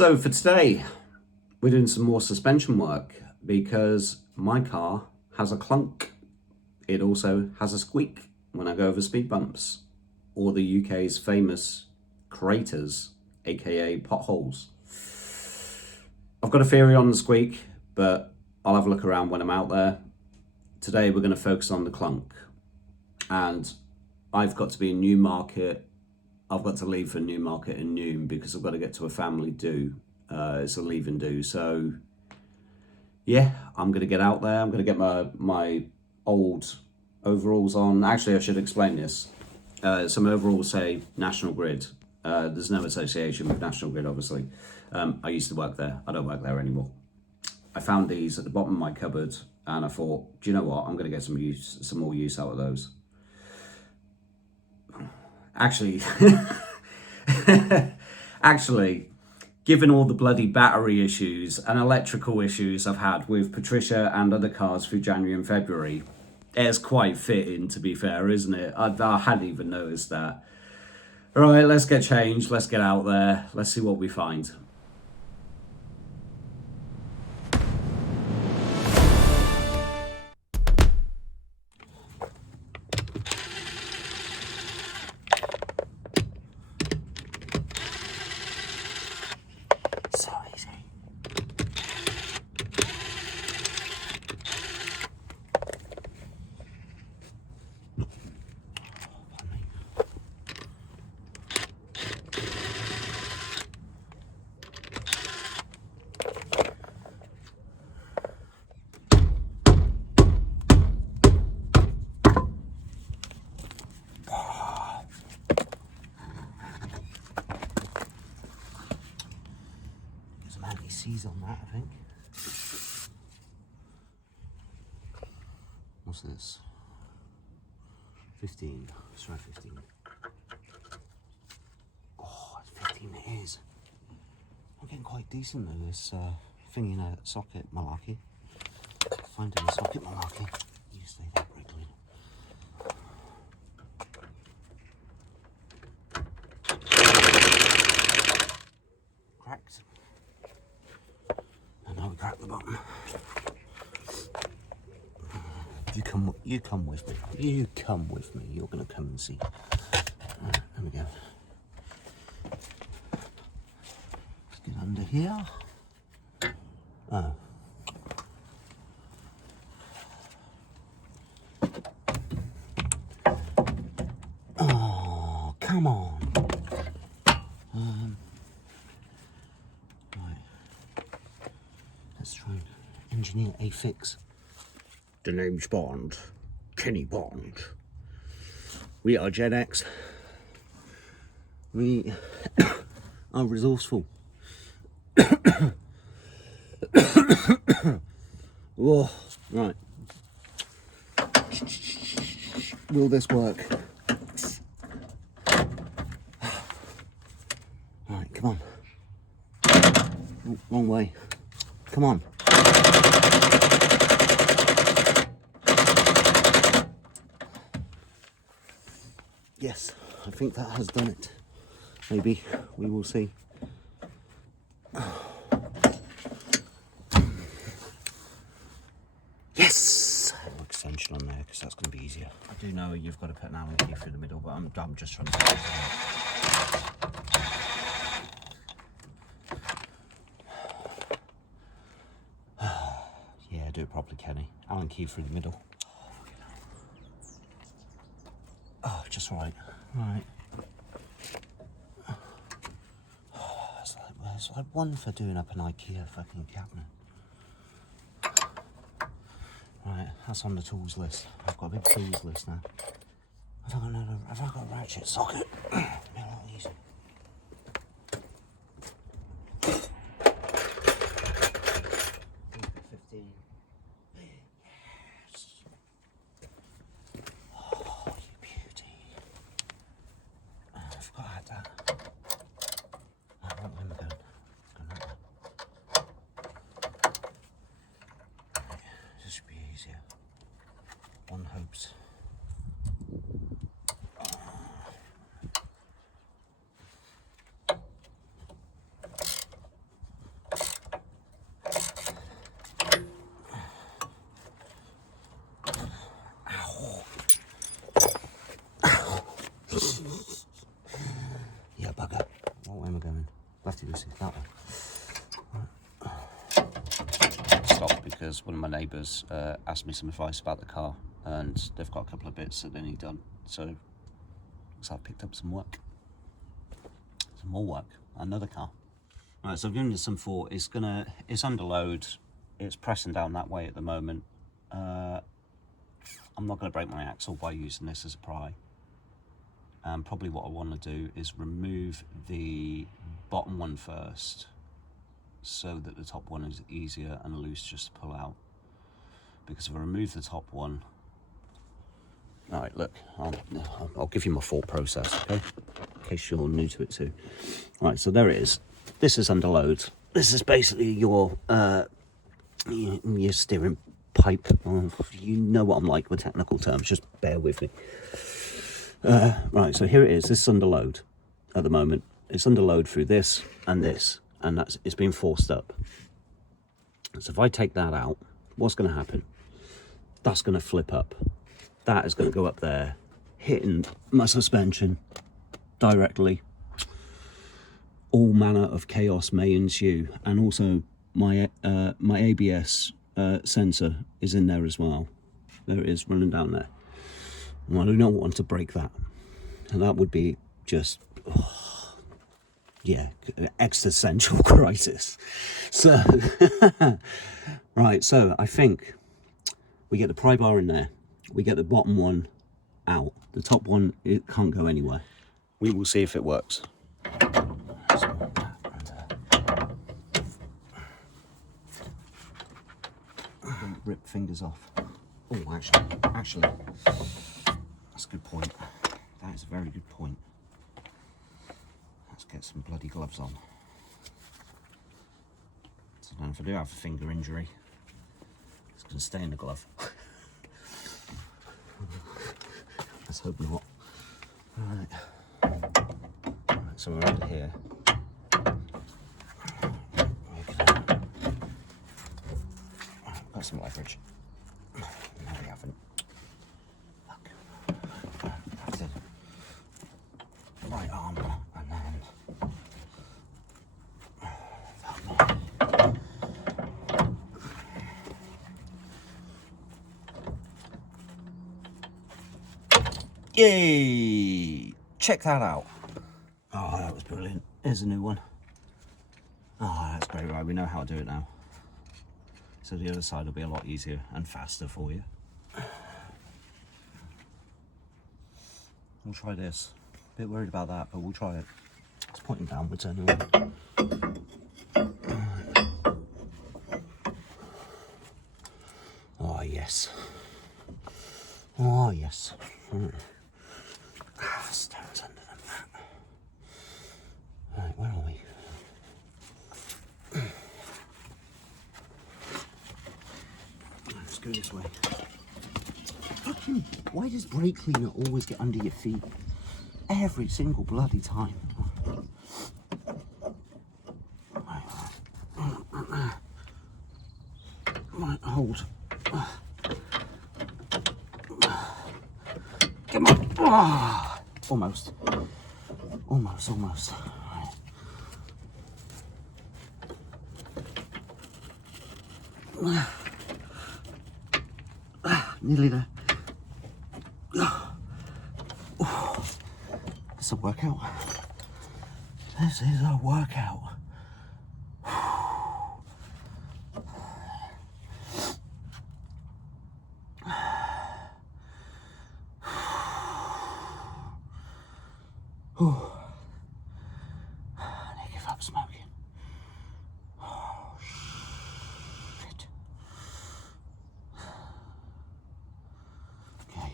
So for today, we're doing some more suspension work because my car has a clunk. It also has a squeak when I go over speed bumps, or the UK's famous craters, aka potholes. I've got a theory on the squeak, but I'll have a look around when I'm out there. Today we're going to focus on the clunk, and I've got to be in Newmarket. I've got to leave for Newmarket in noon because I've got to get to a family do. It's a leave and do. So yeah, I'm going to get out there. I'm going to get my old overalls on. Actually, I should explain this. Some overalls say National Grid. There's no association with National Grid, obviously. I used to work there. I don't work there anymore. I found these at the bottom of my cupboard and I thought, do you know what? I'm going to get some more use out of those. Actually, given all the bloody battery issues and electrical issues I've had with Patricia and other cars through January and February, it's quite fitting, to be fair, isn't it? I hadn't even noticed that. All right, let's get changed. Let's get out there. Let's see what we find. So easy. Anti-seize on that, I think. What's this? 15. Let's try 15. Oh, it's 15 it is. I'm getting quite decent at this thing in a socket malarkey. Finding a socket malarkey. You stay there, Bricklin. Cracked. And now we crack the bottom. You come with me. You come with me. You're gonna come and see. Right, there we go. Let's get under here. Oh. Oh, come on. Right. Let's try and engineer a fix. The name's Bond. Kenny Bond. We are Gen X. We are resourceful. Whoa, right. Will this work? Right, come on. Oh, wrong way. Come on. Yes, I think that has done it. Maybe, we will see. Yes! Extension on there, because that's going to be easier. I do know you've got to put an Allen key through the middle, but I'm just trying to... Yeah, do it properly, Kenny. Allen key through the middle. Oh, just right. Right. Oh, it's like one for doing up an IKEA fucking cabinet. Right, that's on the tools list. I've got a big tools list now. Have I got a ratchet socket? It'll be a lot easier. One hopes. Lefty loosey, that one. Stop because one of my neighbours asked me some advice about the car, and they've got a couple of bits that they need done. So I've picked up some work. Some more work. Another car. Right, so I've given it some thought. It's under load. It's pressing down that way at the moment. I'm not going to break my axle by using this as a pry. Probably what I want to do is remove the bottom one first, so that the top one is easier and loose just to pull out. Because if I remove the top one, all right, look, I'll give you my thought process, okay? In case you're new to it too. All right, so there it is. This is under load. This is basically your steering pipe. You know what I'm like with technical terms, just bear with me. Right, so here it is. This is under load at the moment. It's under load through this, and it's being forced up. So if I take that out, what's going to happen? That's going to flip up. That is going to go up there, hitting my suspension directly. All manner of chaos may ensue, and also my ABS sensor is in there as well. There it is, running down there. And I do not want to break that, and that would be just, yeah, existential crisis. So, right, so I think we get the pry bar in there, we get the bottom one out, the top one, it can't go anywhere. We will see if it works. Don't rip fingers off. Oh, actually, that's a good point. That is a very good point. Let's get some bloody gloves on. So then if I do have a finger injury, it's going to stay in the glove. Let's hope not. Alright, so we're over here. Got some leverage. No, we haven't. Look. That's it. Right arm, and then that one. Yay! Check that out. Oh, that was brilliant. Here's a new one. Oh, that's great. Right, we know how to do it now. So the other side will be a lot easier and faster for you. We'll try this. A bit worried about that, but we'll try it. It's pointing downwards anyway. Oh, yes. Oh, yes. Stones under the mat. Right, where are we? Let's go this way. Fucking, why does brake cleaner always get under your feet? Every single bloody time. Right, hold. Come on. Oh, almost. Almost. Right. Nearly there. This is a workout. This is a workout. I need to give up smoking. Oh, shit. Okay.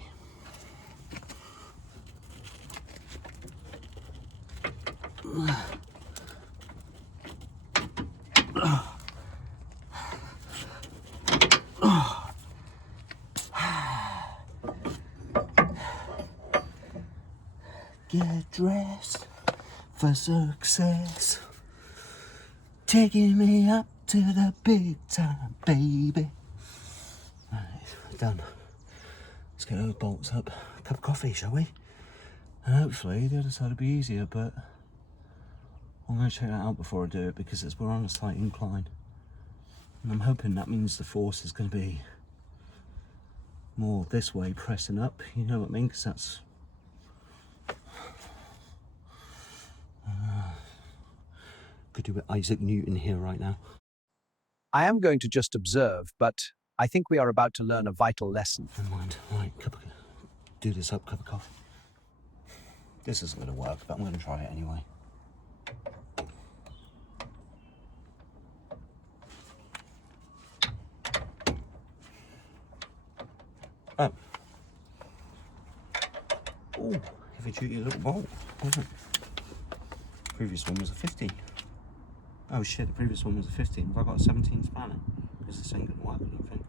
Get dressed for success, taking me up to the big time, baby. Right, done. Let's get those bolts up. A cup of coffee, shall we? And hopefully the other side will be easier, but I'm going to check that out before I do it because we're on a slight incline. And I'm hoping that means the force is going to be more this way, pressing up, you know what I mean? Because that's... could do with Isaac Newton here right now. I am going to just observe, but I think we are about to learn a vital lesson. Never mind. Right, do this up, cup of coffee. This isn't going to work, but I'm going to try it anyway. Oh. Oh, heavy duty little bolt, wasn't it? Previous one was a 15. Oh shit, the previous one was a 15. Have I got a 17 spanner? Because this ain't going to work, I don't think.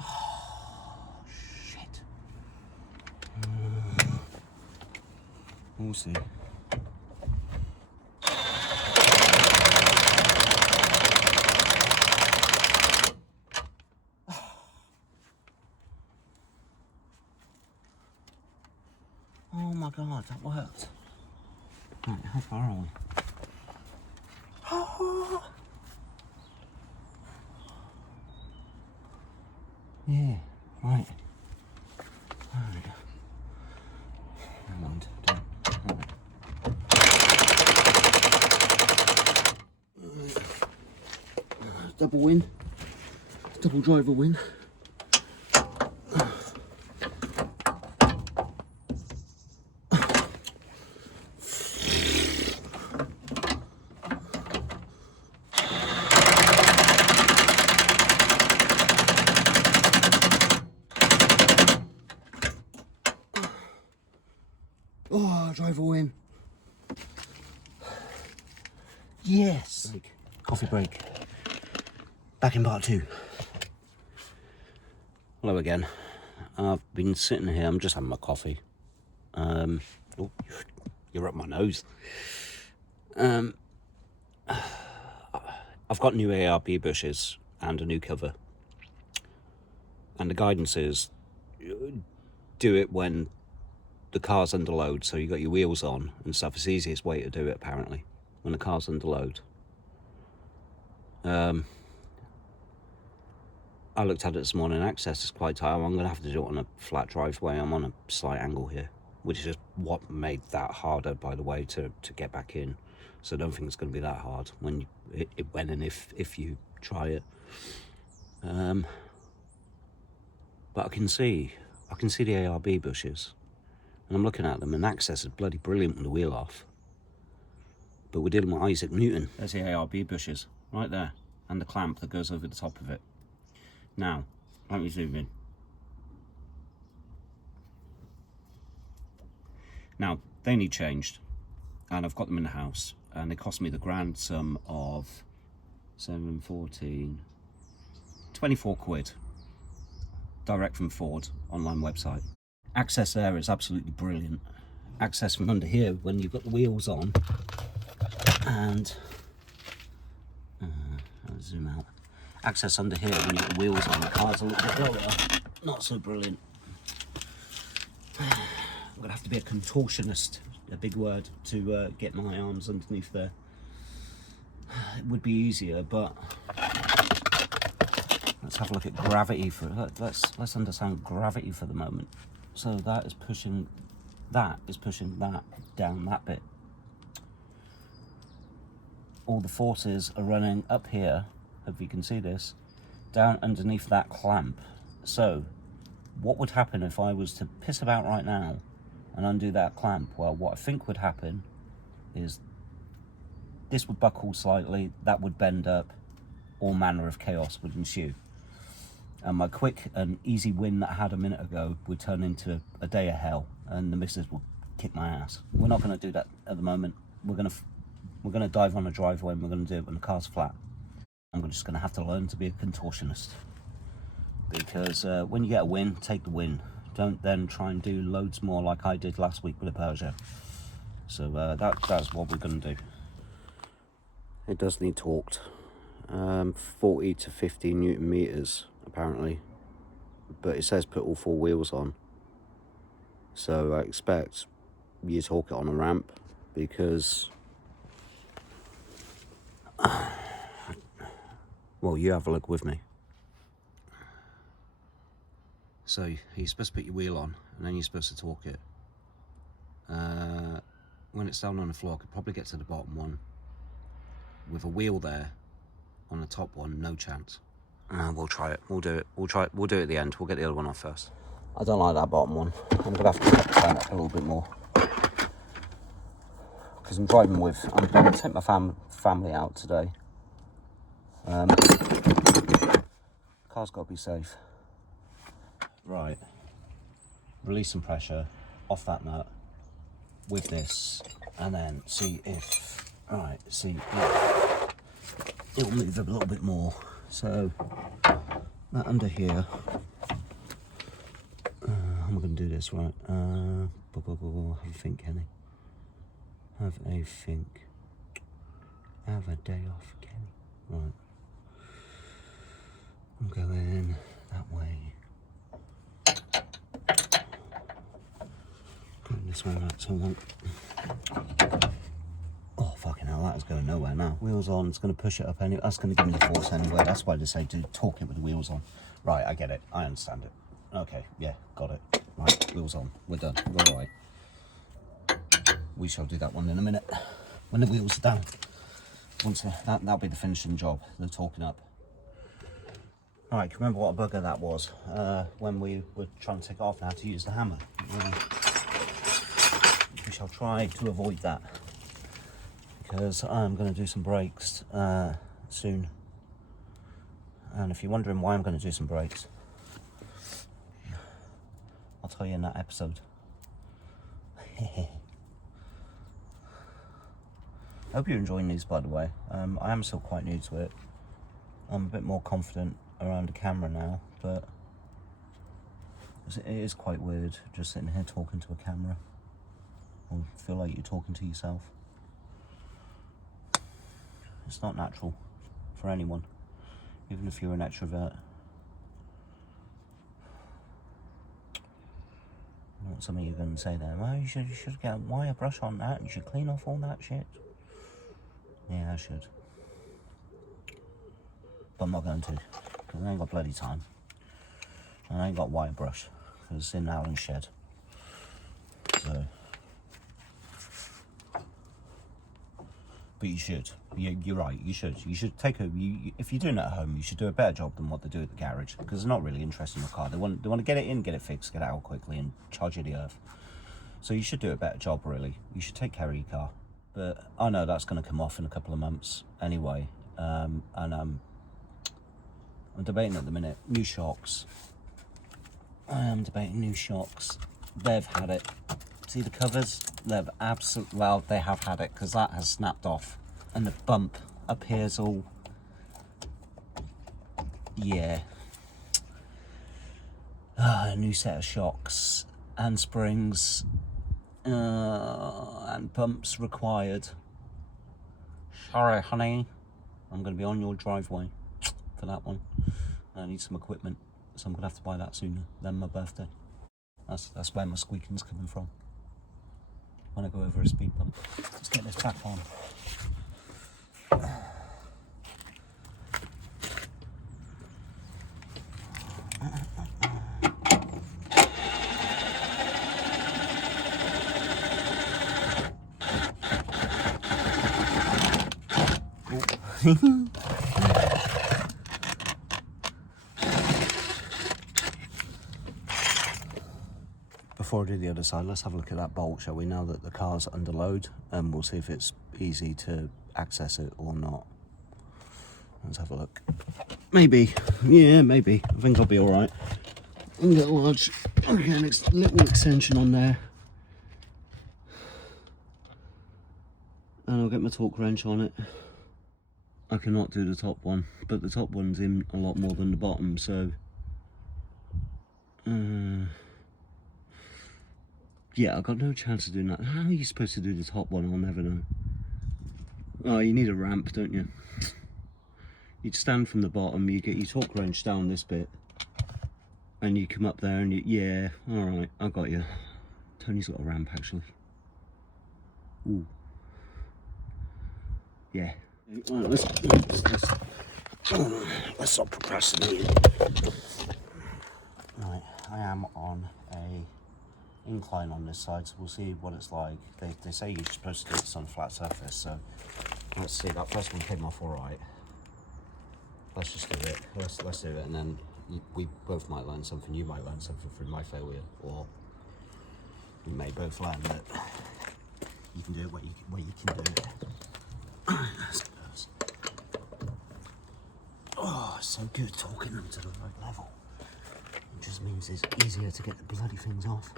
Oh, shit. We'll see. Oh my god, that worked. Right, how far are we? Oh. Yeah, right. Alright. Never mind. Right. Double win. Double driver win. Oh, driver win. Yes. Break. Coffee break. Back in part 2. Hello again. I've been sitting here, I'm just having my coffee. Oh, you're up my nose. I've got new ARB bushes and a new cover. And the guidance is, do it when the car's under load, so you got your wheels on and stuff. It's the easiest way to do it, apparently, when the car's under load. I looked at it this morning, access is quite tight. I'm going to have to do it on a flat driveway. I'm on a slight angle here, which is what made that harder, by the way, to get back in. So I don't think it's going to be that hard when and if you try it. But I can see the ARB bushes. And I'm looking at them, and access is bloody brilliant with the wheel off. But we're dealing with Isaac Newton. There's the ARB bushes, right there. And the clamp that goes over the top of it. Now, let me zoom in. Now, they need changed. And I've got them in the house. And they cost me the grand sum of 7, 14, 24 quid. Direct from Ford, online website. Access there is absolutely brilliant. Access from under here when you've got the wheels on, and I'll zoom out. Access under here when you've got the wheels on, the car's a little bit lower. Not so brilliant. I'm gonna have to be a contortionist, a big word, to get my arms underneath there. It would be easier, but let's have a look at gravity for let's understand gravity for the moment. So that is pushing that down that bit. All the forces are running up here, hope you can see this, down underneath that clamp. So what would happen if I was to piss about right now and undo that clamp? Well, what I think would happen is this would buckle slightly, that would bend up, all manner of chaos would ensue. And my quick and easy win that I had a minute ago would turn into a day of hell, and the missus will kick my ass. We're not going to do that at the moment. We're going to dive on a driveway, and we're going to do it when the car's flat. I'm just going to have to learn to be a contortionist, because when you get a win, take the win. Don't then try and do loads more like I did last week with a Peugeot. So that's what we're going to do. It does need torqued. 40 to 50 Newton meters apparently, but it says put all 4 wheels on, so I expect you torque it on a ramp because, well, you have a look with me. So you're supposed to put your wheel on, and then you're supposed to torque it. When it's down on the floor, I could probably get to the bottom one. With a wheel there, on the top one, no chance. We'll try it. We'll do it. We'll try it. We'll do it at the end. We'll get the other one off first. I don't like that bottom one. I'm gonna have to turn it a little bit more because I'm driving with. I'm going to take my family out today. Car's got to be safe. Right. Release some pressure off that nut with this, and then see if. Right. See. It'll move a little bit more. So that under here. I'm going to do this right. Have a think, Kenny. Have a think. Have a day off, Kenny. Right. I'm going that way. Going this way, right? So oh, fucking hell, that is going nowhere now. Wheels on, it's going to push it up anyway. That's going to give me the force anyway. That's why they say to torque it with the wheels on. Right, I get it. I understand it. Okay, yeah, got it. Right, wheels on. We're done. We're all right. We shall do that one in a minute. When the wheels are down. Once that'll be the finishing job, the torquing up. Alright, can you remember what a bugger that was when we were trying to take it off and how to use the hammer? We shall try to avoid that. Because I'm going to do some brakes soon. And if you're wondering why I'm going to do some brakes, I'll tell you in that episode. I hope you're enjoying these, by the way. I am still quite new to it. I'm a bit more confident around the camera now, but it is quite weird just sitting here talking to a camera. Or feel like you're talking to yourself. It's not natural for anyone, even if you're an extrovert. Not something you're going to say there. Well, you should get a wire brush on that. You should clean off all that shit. Yeah, I should. But I'm not going to, because I ain't got bloody time. And I ain't got wire brush, because it's in Alan's shed. So. But you should. You're right. You should. You should take a. If you're doing it at home, you should do a better job than what they do at the garage, because they're not really interested in the car. They want to get it in, get it fixed, get it out quickly, and charge you the earth. So you should do a better job. Really, you should take care of your car. But I know that's going to come off in a couple of months anyway. And I'm debating at the minute new shocks. I am debating new shocks. They've had it. See the covers? They've absolutely, well, they have had it, because that has snapped off. And the bump up here's all, yeah. A new set of shocks and springs and pumps required. Sorry, honey. I'm going to be on your driveway for that one. I need some equipment, so I'm going to have to buy that sooner than my birthday. That's where my squeaking's coming from. When I go over a speed bump. Let's get this back on. Before I do the other side, let's have a look at that bolt, shall we? Now that the car's under load, and we'll see if it's easy to access it or not. Let's have a look. Maybe, yeah, maybe. I think I'll be all right. I can get a large, okay, little extension on there, and I'll get my torque wrench on it. I cannot do the top one, but the top one's in a lot more than the bottom, so yeah, I've got no chance of doing that. How are you supposed to do the top one? I'll never know. Oh, you need a ramp, don't you? You'd stand from the bottom, you get your torque wrench down this bit, and you come up there and you, yeah, alright, I got you. Tony's got a ramp, actually. Ooh, Yeah. Right, let's stop procrastinating. Right, I am on a incline on this side, so we'll see what it's like. They say you're supposed to do this on a flat surface, so let's see. That first one came off all right. Let's just do it. Let's do it, and then we both might learn something. You might learn something from my failure, or we may both learn that you can do it where you can do it. Oh, it's so good talking them to the right level. It just means it's easier to get the bloody things off.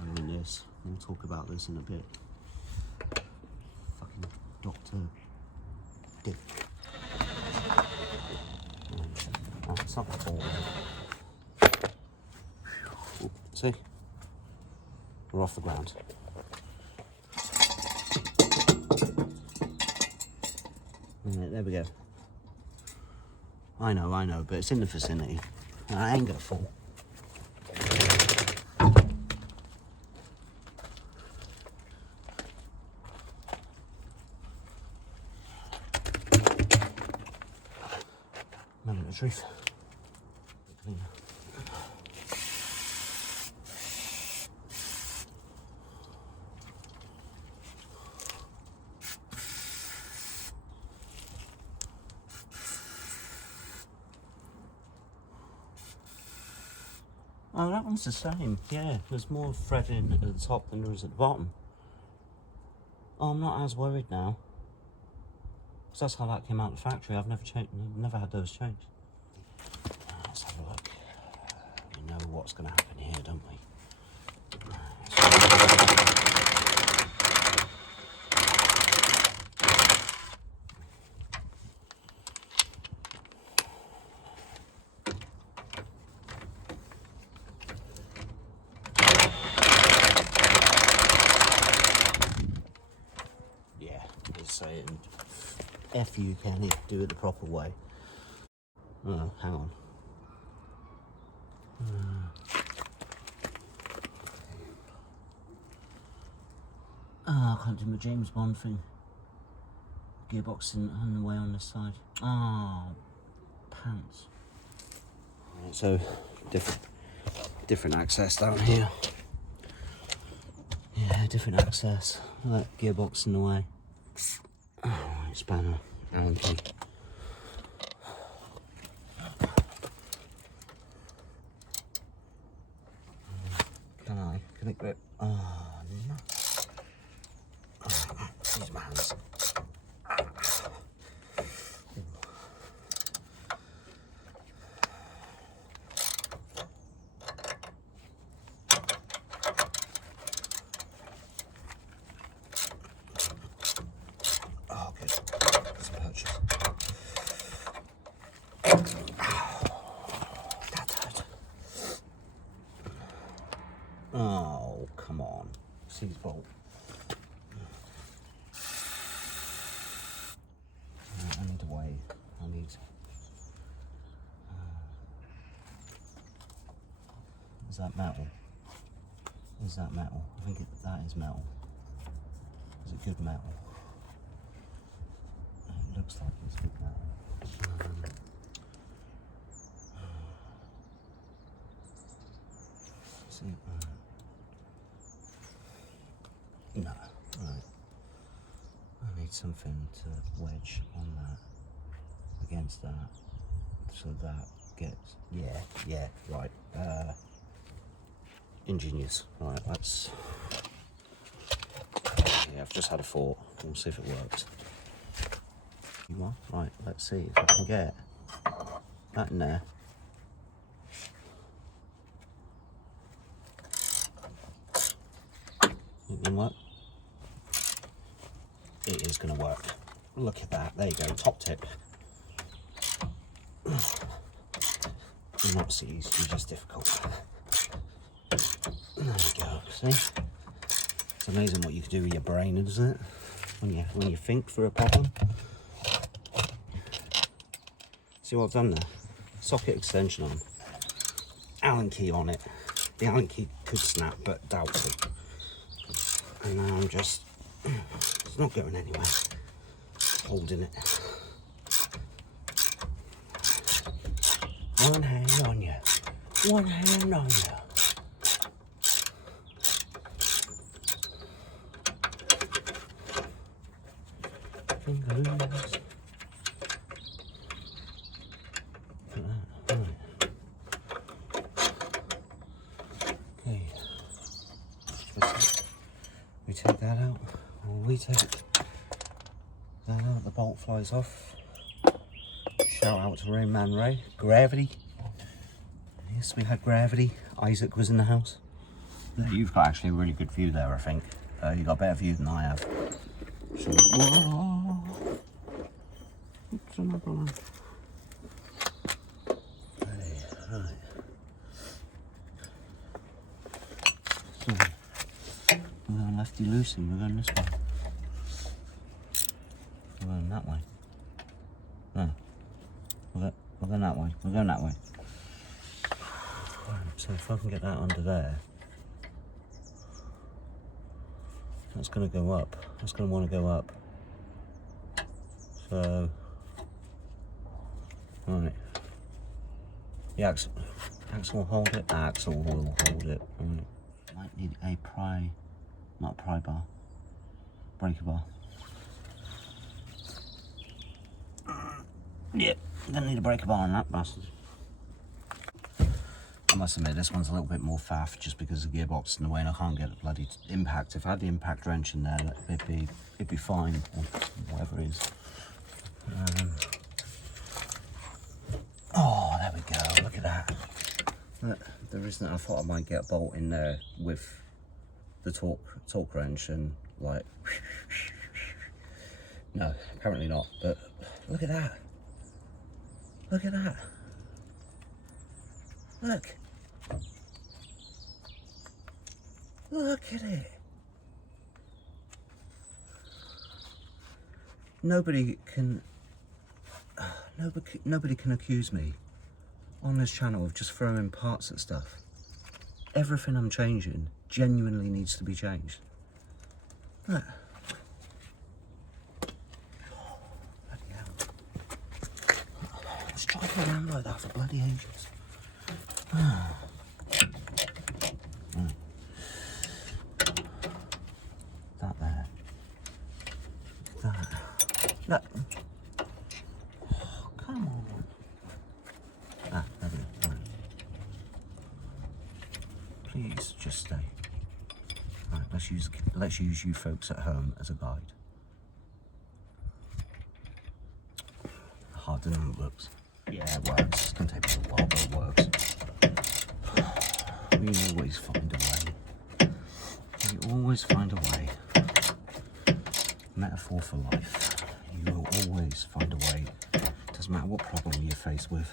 And this, we'll talk about this in a bit. Fucking Dr. Dick. Oh, it's not the ball. See? We're off the ground. Yeah, there we go. I know, but it's in the vicinity. And I ain't gonna fall. Moment of truth. Oh, that one's the same. Yeah, there's more threading at the top than there is at the bottom. Oh, I'm not as worried now. Because that's how that came out of the factory. I've never had those changed. Let's have a look. We know what's going to happen here, don't we? Yeah, it's saying F you, Kenny, do it the proper way. Oh, hang on. Oh, I can't do my James Bond thing. Gearbox on the way on this side. Oh, pants. Right, so different access down here. Yeah, different access. Like gearbox in the way. Oh, right, spanner, Allen key. Can it grip? Oh, no. Oh, use my hands. Oh, good. Some purchase. That hurt. Oh, come on. Seize bolt. I need to weigh. I need. Is that metal? Is that metal? I think that is metal. Is it good metal? It looks like it's good metal. See? No. Right. I need something to wedge on that, against that, so that gets, yeah, right. Ingenious. Right, let's, yeah, I've just had a thought. We'll see if it works. You are? Right, let's see if I can get that in there. It can work. It is going to work. Look at that. There you go. Top tip. You're not seized. You're just difficult. There we go. See? It's amazing what you can do with your brain, isn't it? When you think through a problem. See what I've done there? Socket extension on. Allen key on it. The Allen key could snap, but doubted. And now I'm just, it's not going anywhere. holding it. One hand on you. One hand on you. Fingers. Okay. We take that out. We take that out. The bolt flies off. Shout out to Rain Man Ray. Gravity. Yes, we had gravity. Isaac was in the house. You've got actually a really good view there, I think. You've got a better view than I have. So, whoa. Oops, another one. Hey, right. So, we're going lefty loosey, we're going this way. We're going that way. No. We're going that way. We're going that way. So if I can get that under there, that's going to go up. That's going to want to go up. So, right. The axle will hold it. The axle will hold it. Right. Might need a not a pry bar, breaker bar. Yeah, gonna need a breaker bar on that bastard. I must admit, this one's a little bit more faff just because the gearbox in the way and I can't get a bloody impact. If I had the impact wrench in there, it'd be fine, or whatever it is. Oh, there we go, look at that. Look, there isn't, I thought I might get a bolt in there with the torque wrench and like, no, apparently not, but look at that. Look at that. Look. Look at it. Nobody can accuse me on this channel of just throwing parts at stuff. Everything I'm changing genuinely needs to be changed. Look. Oh, bloody hell. It's driving around like that for bloody ages. That there. That. Look. Oh, come on. Ah, there we go. Right. Please just stay. Right, let's use you folks at home as a guide. Harder than it looks. Yeah, it works. It's gonna take me a while, but it works. We always find a way. We always find a way. Metaphor for life. You will always find a way. Doesn't matter what problem you're faced with.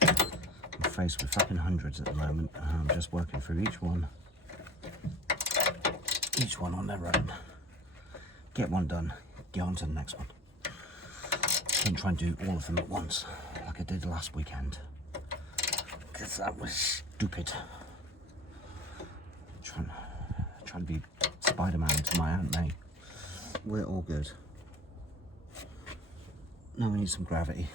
I'm faced with fucking hundreds at the moment, and I'm just working through each one on their own. Get one done, get on to the next one. Don't try and do all of them at once, like I did last weekend, because that was stupid. Trying to be Spider-Man to my Aunt May. We're all good. Now we need some gravity.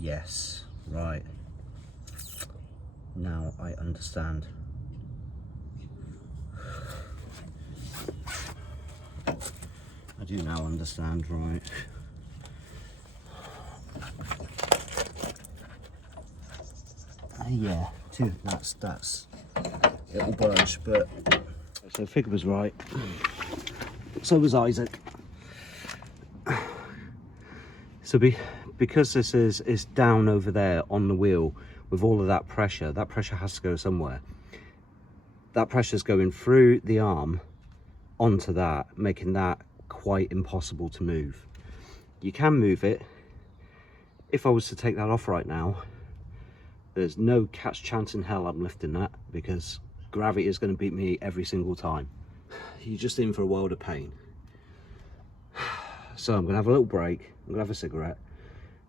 Yes, right. Now I understand. I do now understand, right. Yeah, that's it'll budge, but so Fig was right. So was Isaac. So because this is down over there on the wheel with all of that pressure has to go somewhere. That pressure's going through the arm onto that, making that quite impossible to move. You can move it. If I was to take that off right now, there's no catch chance in hell I'm lifting that, because gravity is going to beat me every single time. you're just in for a world of pain. So I'm going to have a little break, I'm going to have a cigarette,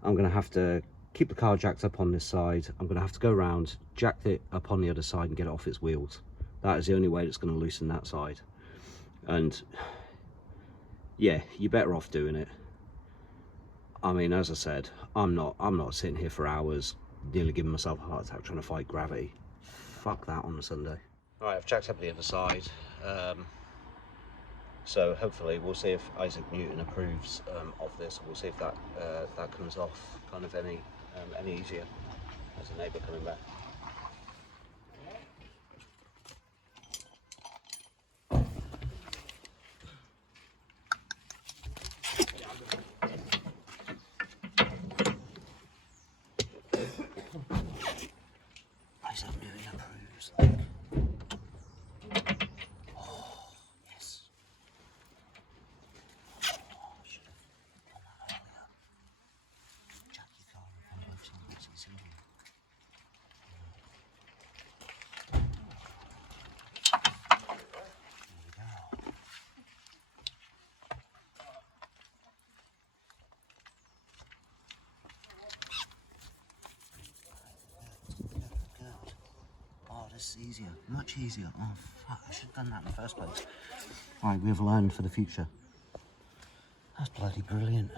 I'm going to have to keep the car jacked up on this side, I'm going to have to go around, jack it up on the other side and get it off its wheels. That is the only way that's going to loosen that side. And yeah, you're better off doing it. I mean, as I said, I'm not sitting here for hours nearly giving myself a heart attack trying to fight gravity. Fuck that on a Sunday. All right, I've jacked up the other side. So hopefully we'll see if Isaac Newton approves of this. We'll see if that that comes off kind of any easier as a neighbour coming back. Isaac Newton approves. Oh, yes. This is easier, much easier. Oh fuck, I should have done that in the first place. Right, we have learned for the future. That's bloody brilliant.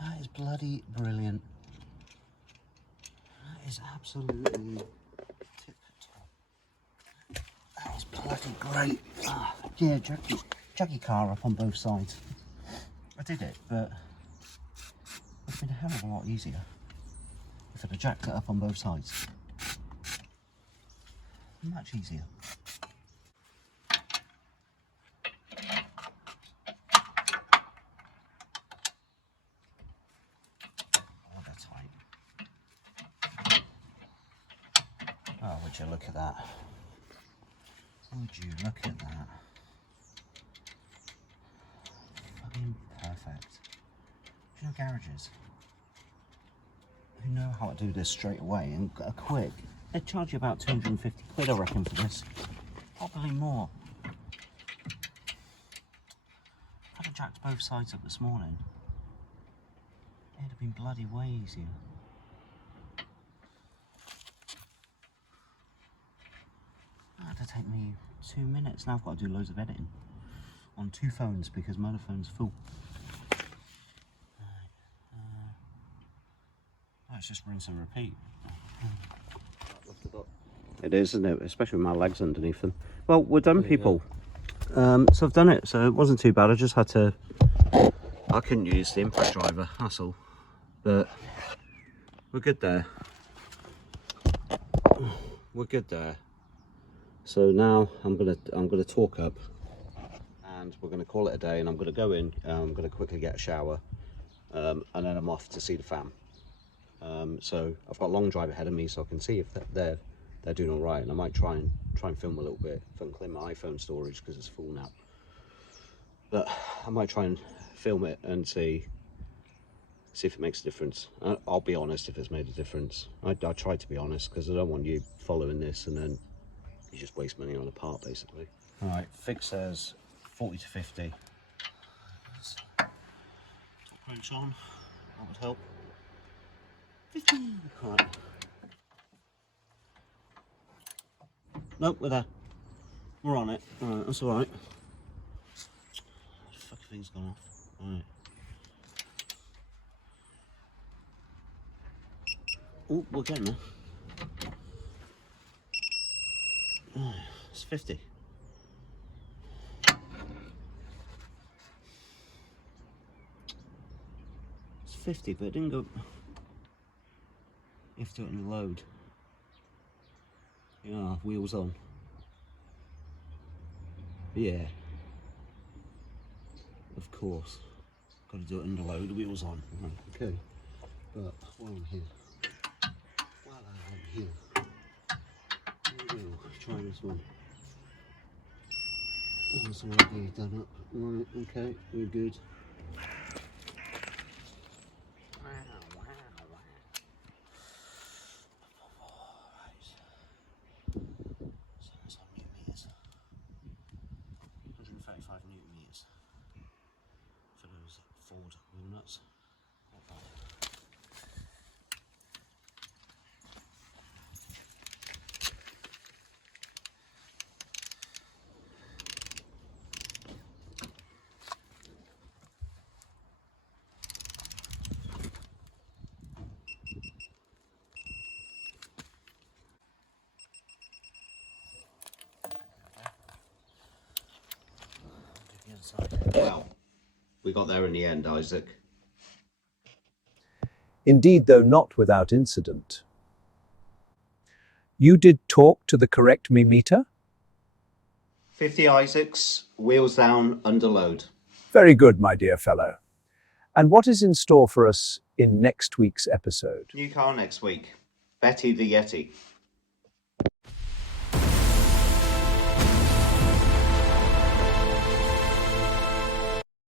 That is bloody brilliant. That is absolutely tip top. That is bloody great. Ah, yeah, jack your car up on both sides. I did it, but it's been a hell of a lot easier if I'd have jacked it up on both sides. Much easier. Oh, that's tight. Oh, would you look at that? Would you look at that? Fucking perfect. Do you know garages who know how to do this straight away and are quick? They charge you about 250 quid, I reckon, for this. Probably more. If I'd have jacked both sides up this morning, it'd have been bloody way easier. That'd take me 2 minutes. Now I've got to do loads of editing on 2 phones because my other phone's full. Let's just rinse and repeat. It is, isn't it? Especially with my legs underneath them. Well, we're done, people. So I've done it, so it wasn't too bad. I just had to... I couldn't use the impact driver, that's all. But we're good there. We're good there. So now I'm gonna talk up, and we're gonna call it a day. And I'm gonna go in. I'm gonna quickly get a shower, and then I'm off to see the fam. So I've got a long drive ahead of me, so I can see if they're doing all right, and I might try and film a little bit if I can clear my iPhone storage because it's full now. But I might try and film it and see if it makes a difference. I'll be honest if it's made a difference. I try to be honest because I don't want you following this and then you just waste money on a part, basically. All right, Fig says 40 to 50. Top wrench on, that would help. 50. All right. Nope, we're there. We're on it. All right, that's all right. Fucking thing's gone off. All right. Oh, we're getting there. Oh, it's 50. It's 50, but it didn't go. You have to do it in the load. Yeah, wheels on. Yeah. Of course. Got to do it in the load, wheels on. Right, okay. But while I'm here. Here we go. Try this one. Oh, it's already done up. Right, okay, we're good. 25 newton meters for those forward wheel nuts. Like that. Well, we got there in the end, Isaac. Indeed, though not without incident. You did talk to the correct me meter? 50 Isaacs, wheels down, under load. Very good, my dear fellow. And what is in store for us in next week's episode? New car next week. Betty the Yeti.